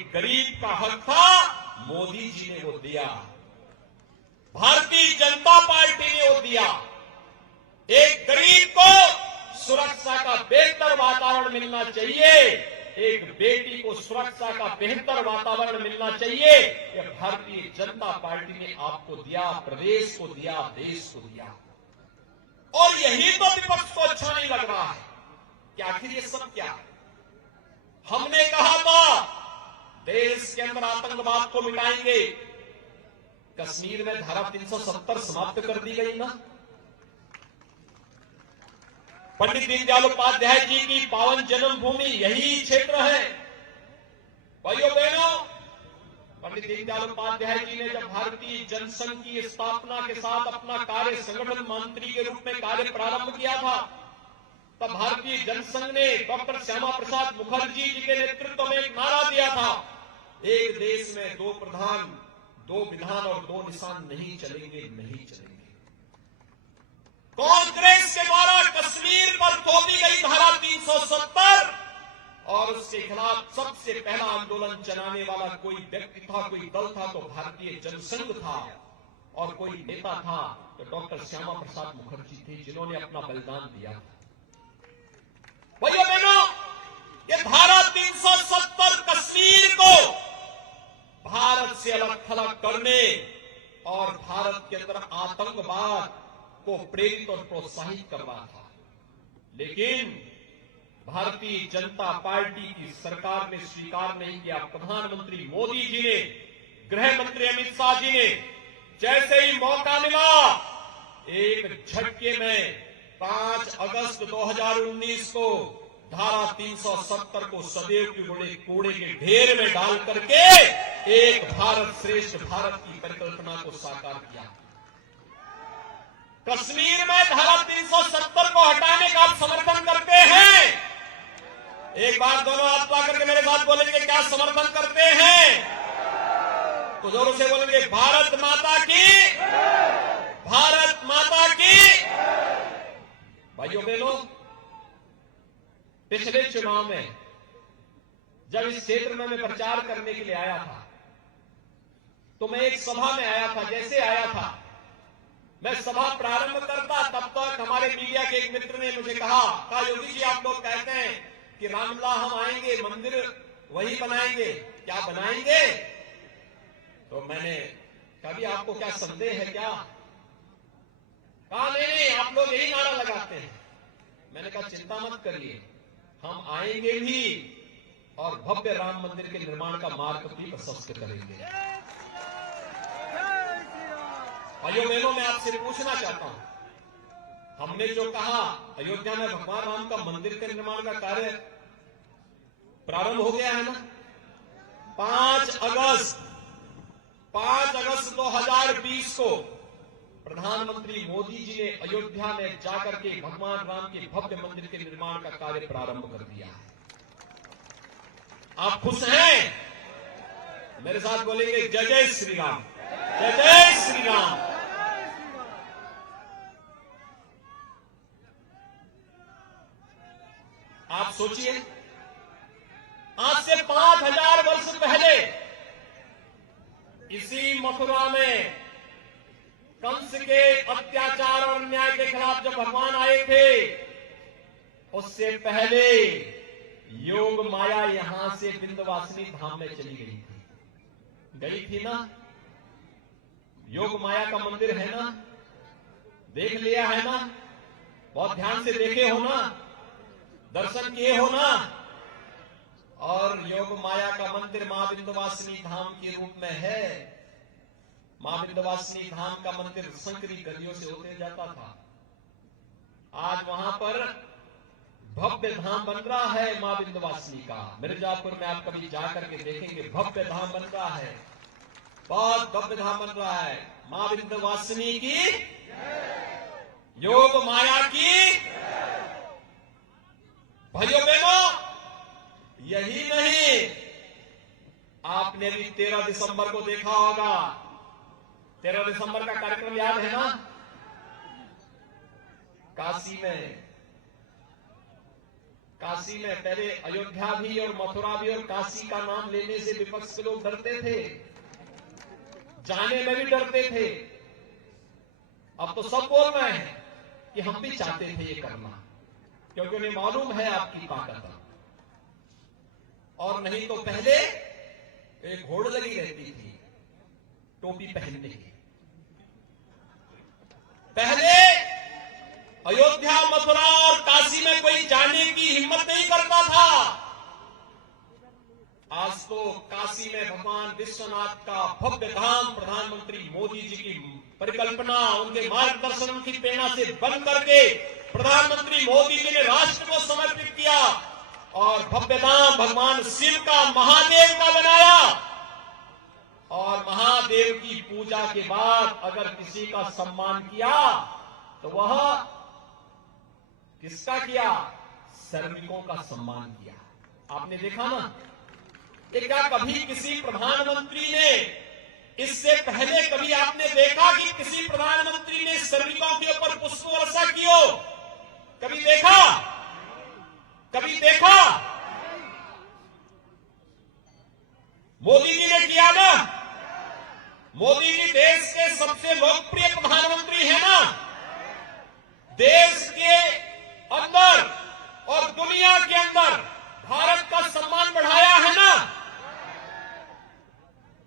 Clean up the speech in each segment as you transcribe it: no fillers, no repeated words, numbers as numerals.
एक गरीब का हक था, मोदी जी ने वो दिया, भारतीय जनता पार्टी ने वो दिया। एक गरीब को सुरक्षा का बेहतर वातावरण मिलना चाहिए, एक बेटी को सुरक्षा का बेहतर वातावरण मिलना चाहिए। यह भारतीय जनता पार्टी ने आपको दिया, प्रदेश को दिया, देश को दिया। और यही तो विपक्ष को अच्छा नहीं लग रहा है कि आखिर ये सब क्या है। हमने कहा था देश के अंदर आतंकवाद को मिटाएंगे, कश्मीर में धारा 370 समाप्त कर दी गई ना। पंडित दीनदयाल उपाध्याय जी की पावन जन्मभूमि यही क्षेत्र है। भाइयों बहनों, पंडित दीनदयाल उपाध्याय जी ने जब भारतीय जनसंघ की स्थापना के साथ अपना कार्य संगठन मंत्री के रूप में कार्य प्रारंभ किया था, तब भारतीय जनसंघ ने डॉक्टर श्यामा प्रसाद मुखर्जी जी के नेतृत्व में एक नारा दिया था, एक देश में दो प्रधान, दो विधान और दो निशान नहीं चलेंगे, नहीं चलेंगे। कांग्रेस के द्वारा कश्मीर पर थोपी गई धारा 370 और उसके खिलाफ सबसे पहला आंदोलन चलाने वाला कोई व्यक्ति था, कोई दल था तो भारतीय जनसंघ था, और कोई नेता था तो डॉक्टर श्यामा प्रसाद मुखर्जी थे, जिन्होंने अपना बलिदान दिया था। भाइयों बहनों, ये धारा 370 कश्मीर को भारत से अलग थलग करने और भारत के अंदर आतंकवाद को प्रेरित और प्रोत्साहित कर रहा था। लेकिन भारतीय जनता पार्टी की सरकार ने स्वीकार नहीं किया। प्रधानमंत्री मोदी जी ने, गृह मंत्री अमित शाह जी ने जैसे ही मौका मिला, एक झटके में 5 अगस्त 2019 को धारा 370 को सदैव के बड़े कूड़े के ढेर में डाल करके एक भारत श्रेष्ठ भारत की परिकल्पना को साकार किया। कश्मीर में धारा 370 को हटाने का आप समर्थन करते हैं? एक बार दोनों हाथ पा करके मेरे साथ बोलेंगे, क्या समर्थन करते हैं? तो जोरों से बोलेंगे, भारत माता की, भारत माता की। भाइयों बहनों, पिछले चुनाव में जब इस क्षेत्र में मैं प्रचार करने के लिए आया था, तो मैं एक सभा में आया था। जैसे आया था, मैं सभा प्रारंभ करता, तब तक हमारे मीडिया के एक मित्र ने मुझे कहा, योगी जी आप लोग कहते हैं कि रामलला हम आएंगे, मंदिर वही बनाएंगे, क्या बनाएंगे? तो मैंने कभी आपको क्या संदेह है क्या? कहा नहीं, आप लोग यही नारा लगाते हैं। मैंने कहा चिंता मत करिए, हम आएंगे भी और भव्य राम मंदिर के निर्माण का मार्ग भी प्रशस्त करेंगे। भाइयों बहनों, मैं आपसे पूछना चाहता हूं, हमने जो कहा अयोध्या में भगवान राम का मंदिर के निर्माण का कार्य प्रारंभ हो गया है ना। 5 अगस्त 2020 को प्रधानमंत्री मोदी जी ने अयोध्या में जाकर के भगवान राम के भव्य मंदिर के निर्माण का कार्य प्रारंभ कर दिया है। आप खुश हैं? मेरे साथ बोलेंगे, जय जय श्री राम, जय जय श्री राम। आप सोचिए, आज से 5000 वर्ष पहले इसी मथुरा में कंस के अत्याचार और अन्याय के खिलाफ जब भगवान आए थे, उससे पहले योग माया यहां से विंध्यवासिनी धाम में चली गई थी ना। योग माया का मंदिर है ना, देख लिया है ना, बहुत ध्यान से देखे हो ना, दर्शन किए हो ना। और योग माया का मंदिर मां विंध्यवासिनी धाम के रूप में है। मां विंध्यवासिनी धाम का मंदिर संकरी गलियों से होते जाता था। आज वहां पर भव्य धाम बन रहा है मां विंध्यवासिनी का। मिर्जापुर में आप कभी जाकर के देखेंगे, भव्य धाम बन रहा है, बहुत भव्य धाम बन रहा है। मां विंध्यवासिनी की, योग माया की। भाइयों बहनों, यही नहीं, आपने भी 13 दिसंबर को देखा होगा। 13 दिसंबर का कार्यक्रम याद है ना? काशी में काशी में पहले अयोध्या भी और मथुरा भी और काशी का नाम लेने से विपक्ष के लोग डरते थे, जाने में भी डरते थे। अब तो सब बोल रहे हैं कि हम भी चाहते थे ये करना, क्योंकि उन्हें मालूम है आपकी ताकत। और नहीं तो पहले एक होड़ लगी रहती थी टोपी पहनने की। पहले अयोध्या, मथुरा और काशी में कोई जाने की हिम्मत नहीं करता था। आज तो काशी में भगवान विश्वनाथ का भव्य धाम प्रधानमंत्री मोदी जी की परिकल्पना, उनके मार्गदर्शन की प्रेरणा से बन करके प्रधानमंत्री मोदी जी ने राष्ट्र को समर्पित किया और भव्य धाम भगवान शिव का, महादेव का बनाया। और महादेव की पूजा के बाद अगर किसी का सम्मान किया तो वह किसका किया? श्रमिकों का सम्मान किया। आपने देखा ना, क्या कभी किसी प्रधानमंत्री ने, इससे पहले कभी आपने देखा कि किसी प्रधानमंत्री ने श्रमिकों के ऊपर पुष्प वर्षा की हो? कभी देखा? कभी देखा? मोदी जी ने किया ना। मोदी जी देश के सबसे लोकप्रिय प्रधानमंत्री है ना। देश के अंदर और दुनिया के अंदर भारत का सम्मान बढ़ाया है ना।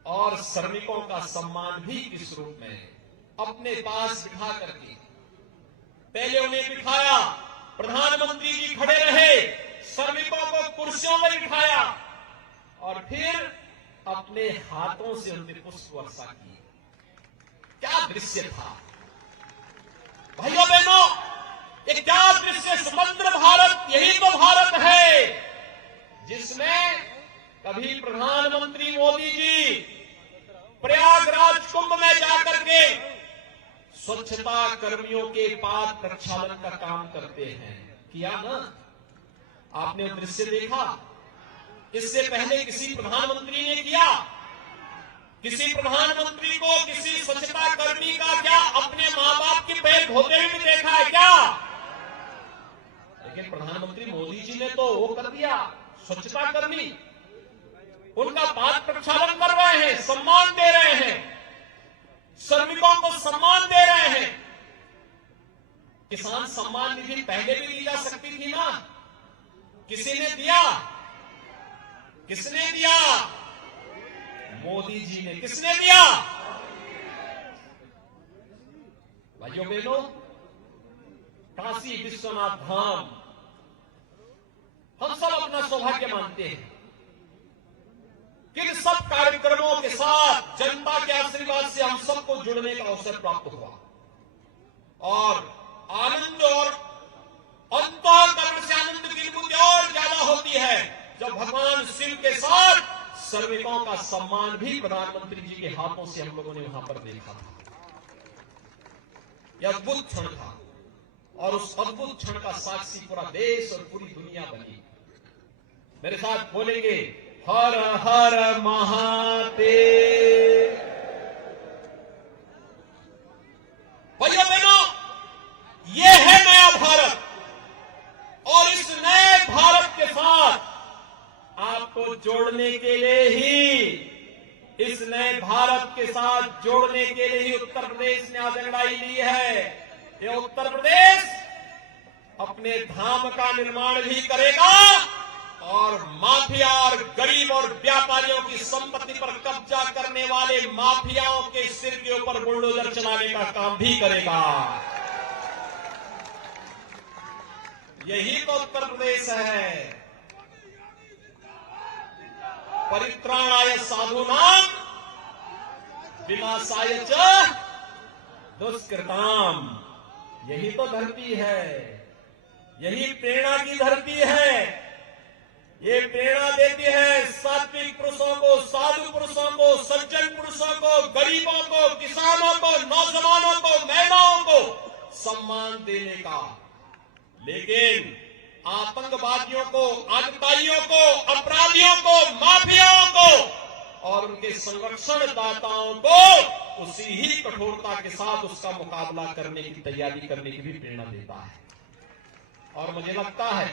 और श्रमिकों का सम्मान भी किस रूप में? अपने पास बिठा करके। पहले उन्हें बिठाया, प्रधानमंत्री जी खड़े रहे, श्रमिकों को कुर्सियों में बिठाया और फिर अपने हाथों से उनके पुष्प वर्षा की। क्या दृश्य था भाइयों बहनों, ये क्या दृश्य! स्वतंत्र भारत, यही तो भारत है जिसमें कभी प्रधानमंत्री मोदी जी प्रयागराज कुंभ में जाकर के स्वच्छता कर्मियों के पाद प्रक्षालन का काम करते हैं। किया ना? आपने वो दृश्य देखा? इससे पहले किसी प्रधानमंत्री ने किया? किसी प्रधानमंत्री को किसी स्वच्छता कर्मी का क्या अपने मां बाप के पैर धोते हुए भी देखा है क्या? लेकिन प्रधानमंत्री मोदी जी ने तो वो कर दिया, स्वच्छता कर्मी उनका पाद प्रक्षालन कर रहे हैं, सम्मान दे रहे हैं, श्रमिकों को सम्मान दे रहे हैं। किसान सम्मान निधि पहले भी दी जा सकती थी ना। किसी ने दिया? किसने दिया? मोदी जी ने। किसने दिया? भाइयों बहनों, काशी विश्वनाथ धाम हम सब अपना सौभाग्य मानते हैं कि इन सब कार्यक्रमों के साथ जनता के आशीर्वाद से हम सबको जुड़ने का अवसर प्राप्त हुआ और आनंद और अंतःकरण से आनंद की अनुभूति और ज्यादा होती है जब भगवान शिव के साथ श्रमिकों का सम्मान भी प्रधानमंत्री जी के हाथों से हम लोगों ने वहां पर देखा था। यह अद्भुत क्षण था और उस अद्भुत क्षण का साक्षी पूरा देश और पूरी दुनिया बनी। मेरे साथ बोलेंगे, हर हर महादेव। भैया बहनों, ये है नया भारत और इस नए भारत के साथ आपको जोड़ने के लिए ही, इस नए भारत के साथ जोड़ने के लिए ही उत्तर प्रदेश ने आज अंगड़ाई ली है। ये उत्तर प्रदेश अपने धाम का निर्माण भी करेगा और माफिया और गरीब और व्यापारियों की संपत्ति पर कब्जा करने वाले माफियाओं के सिर के ऊपर बुलडोजर चलाने का काम भी करेगा। यही तो उत्तर प्रदेश है। परित्राणाय साधूनां विनाशाय च दुष्कृताम्। यही तो धरती है, यही प्रेरणा की धरती है। ये प्रेरणा देती है सात्विक पुरुषों को, साधु पुरुषों को, सज्जन पुरुषों को, गरीबों को, किसानों को, नौजवानों को, महिलाओं को सम्मान देने का। लेकिन आतंकवादियों को, आतंकवादियों को, अपराधियों को, माफियाओं को और उनके संरक्षणदाताओं को उसी ही कठोरता के साथ उसका मुकाबला करने की तैयारी करने की भी प्रेरणा देता है। और मुझे लगता है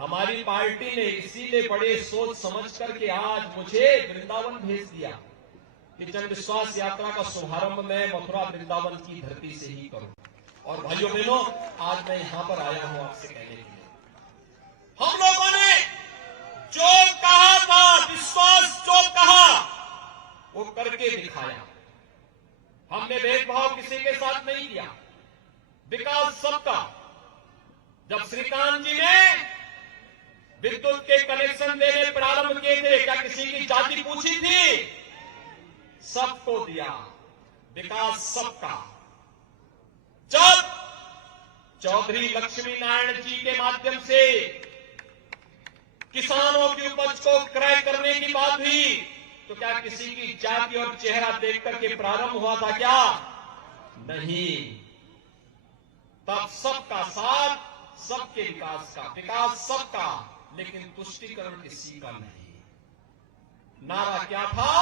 हमारी पार्टी ने इसीलिए बड़े सोच समझ करके आज मुझे वृंदावन भेज दिया कि जन विश्वास यात्रा का शुभारंभ मैं मथुरा वृंदावन की धरती से ही करूं। और भाइयों बहनों, आज मैं यहां पर आया हूं आपसे कहने के लिए, हम लोगों ने जो कहा था, विश्वास जो कहा वो करके दिखाया। हमने भेदभाव किसी के साथ नहीं किया, विकास सबका। जब श्रीकांत जी ने विद्युत के कनेक्शन देने प्रारंभ किए थे, क्या किसी की जाति पूछी थी? सबको दिया, विकास सबका। जब चौधरी लक्ष्मी नारायण जी के माध्यम से किसानों की उपज को क्रय करने की बात हुई, तो क्या किसी की जाति और चेहरा देख करके प्रारंभ हुआ था क्या? नहीं। तब सबका साथ, सबके विकास का, विकास सबका, लेकिन तुष्टीकरण किसी का नहीं। नारा क्या था?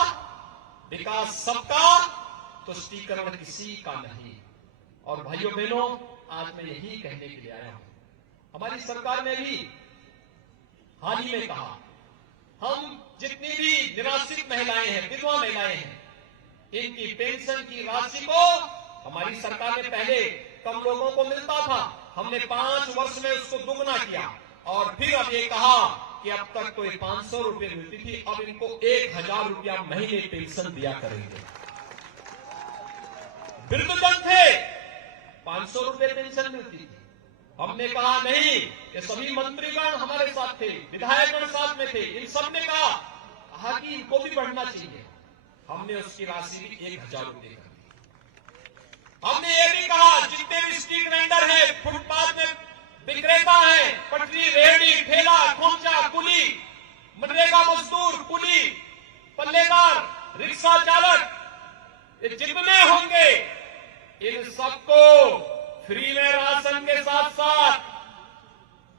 विकास सबका, तुष्टीकरण किसी का नहीं। और भाइयों बहनों, आज मैं यही कहने के लिए आया हूं, हमारी सरकार ने भी हाल ही में कहा, हम जितनी भी निराश्रित महिलाएं हैं, विधवा महिलाएं हैं, इनकी पेंशन की राशि को हमारी सरकार ने पहले कम लोगों को मिलता था, हमने 5 वर्ष में उसको दुगना किया। और फिर अब ये कहा कि अब तक तो 500 रुपए मिलती थी, अब इनको 1000 रुपया महीने पेंशन दिया करेंगे। वृद्धजन थे, 500 रुपए पेंशन मिलती थी। हमने कहा नहीं, ये सभी मंत्रीगण हमारे साथ थे, विधायकगण साथ में थे, इन सब ने कहा कि इनको भी बढ़ना चाहिए। हमने उसकी राशि भी 1000 रुपए कर दी। हमने ये भी कहा, जितने भी स्ट्रीट वेंडर हैं, फुटपाथ में विक्रेता हैं, पटरी, रेहड़ी, ठेला, खोमचा, कुली, मनरेगा मजदूर, कुली, पल्लेदार, रिक्शा चालक, ये जितने होंगे, इन सबको फ्री में राशन के साथ साथ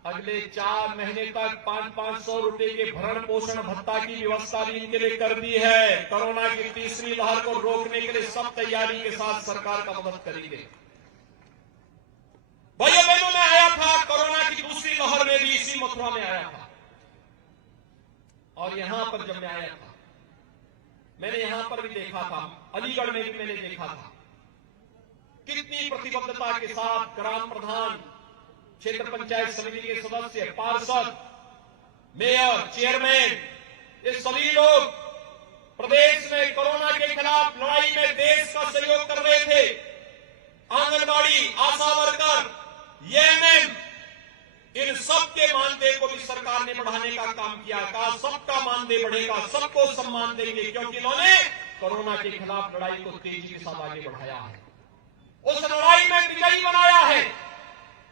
अगले 4 महीने तक 500-500 रुपए के भरण पोषण भत्ता की व्यवस्था भी इनके लिए कर दी है। कोरोना की तीसरी लहर को रोकने के लिए सब तैयारी के साथ सरकार का मदद करेंगे। भाइयों बहनों, में आया था कोरोना की दूसरी लहर में भी, इसी मथुरा में आया था। और यहां पर जब मैं आया था, मैंने यहां पर भी देखा था, अलीगढ़ में भी मैंने देखा था, कितनी प्रतिबद्धता के साथ ग्राम प्रधान, क्षेत्र पंचायत समिति के सदस्य, पार्षद, मेयर, चेयरमैन, ये सभी लोग प्रदेश में कोरोना के खिलाफ लड़ाई में देश का सहयोग कर रहे थे। आंगनबाड़ी, आशा वर्कर, एएनएम, इन सबके मानदेय को भी सरकार ने बढ़ाने का काम किया। कहा सबका मानदेय बढ़ेगा, सबको सम्मान देंगे, क्योंकि इन्होंने कोरोना के खिलाफ लड़ाई को तेजी के साथ आगे बढ़ाया है, उस लड़ाई में विजयी बनाया है,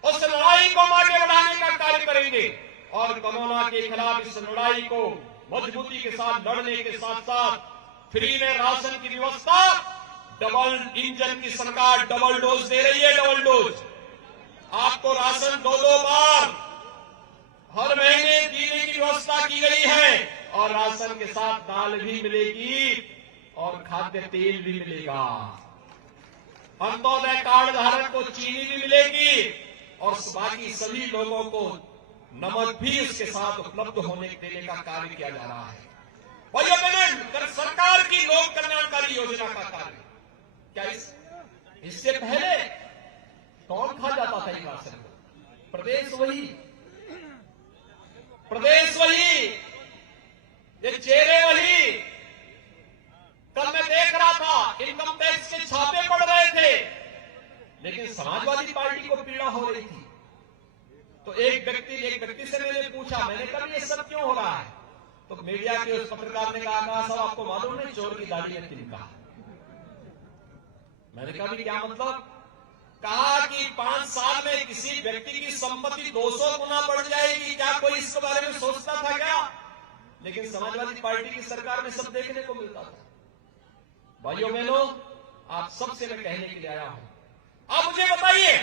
उस लड़ाई को आगे बढ़ाने का कार्य करेंगे। और कोरोना के खिलाफ इस लड़ाई को मजबूती के साथ लड़ने के साथ साथ फ्री में राशन की व्यवस्था, डबल इंजन की सरकार डबल डोज दे रही है। डबल डोज आपको राशन 2-2 बार हर महीने देने की व्यवस्था की गई है। और राशन के साथ दाल भी मिलेगी और खाद्य तेल भी मिलेगा। अंत्योदय कार्ड धारक को चीनी भी मिलेगी और बाकी सभी लोगों को नमक भी उसके साथ उपलब्ध होने देने का कार्य किया जा रहा है। भाइयों बहनों, सरकार की लोक कल्याणकारी योजना का कार्य क्या इससे पहले कौन खा जाता था ये राशन? प्रदेश वही, ये चेहरे वही। कल मैं देख रहा था, इनकम टैक्स के छापे पड़ रहे थे, लेकिन समाजवादी पार्टी को पीड़ा हो रही थी। तो एक व्यक्ति से मैंने पूछा, मैंने कहा ये सब क्यों हो रहा है? तो मीडिया के उस पत्रकार ने कहा साहब आपको मालूम नहीं चोर की दाढ़ी में तिनका। मैंने कहा भी क्या मतलब? कहा कि 5 साल में किसी व्यक्ति की संपत्ति 200 गुना बढ़ जाएगी, क्या कोई इसके बारे में सोचता था क्या? लेकिन समाजवादी पार्टी की सरकार में सब देखने को मिलता था। भाइयों बहनों, आप सबसे मैं कहने के लिए आया हूं, आप मुझे बताइए,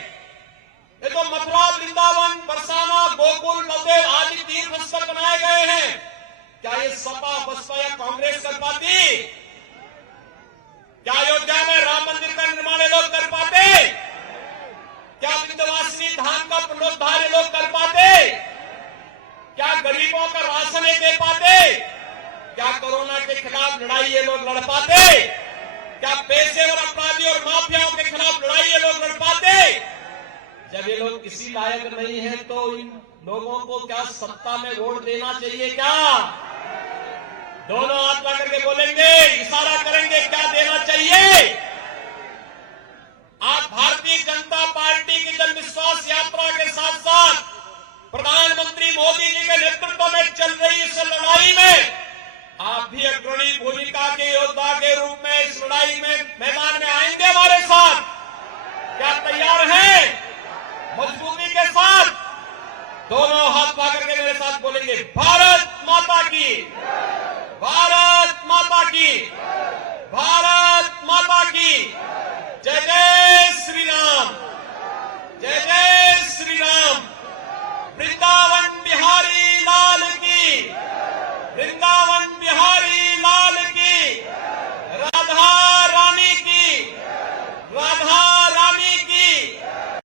ये तो मथुरा, वृंदावन, बरसाना, गोकुल, बलदेव आदि तीर्थ स्थल बनाए गए हैं, क्या ये सपा, बसपा या कांग्रेस कर पाती? क्या अयोध्या में राम मंदिर का निर्माण ये लोग कर पाते? क्या विंध्यवासिनी धाम का पुनरुद्धार ये लोग कर पाते? के खिलाफ लड़ाई ये लोग लड़ पाते? क्या पेशेवर अपराधी और माफियाओं के खिलाफ लड़ाई ये लोग लड़ पाते? जब ये लोग किसी लायक नहीं है तो इन लोगों को क्या सत्ता में वोट देना चाहिए क्या? दोनों हाथ ला करके बोलेंगे, इशारा करेंगे, क्या देना चाहिए? आप भारतीय जनता पार्टी की जन विश्वास यात्रा के साथ साथ प्रधानमंत्री मोदी जी के नेतृत्व में चल रही इस लड़ाई में आप भी अग्रणी भूमिका के योद्धा के रूप में इस लड़ाई में मैदान में आएंगे हमारे साथ? क्या तैयार हैं? मजबूती के साथ दोनों हाथ पा करके मेरे साथ बोलेंगे, भारत माता की, भारत